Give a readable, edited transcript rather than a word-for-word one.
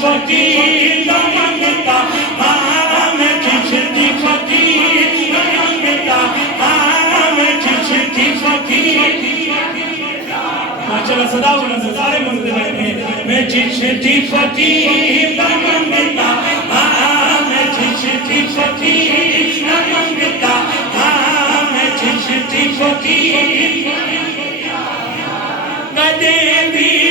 फकीर मांगता मैं चिश्ती फकीर मांगता मैं चिश्ती फकीर माशाल्लाह सदा होना सारे मंगते बैठे मैं चिश्ती फकीर मांगता मैं चिश्ती फकीर मांगता मैं चिश्ती फकीर कदे भी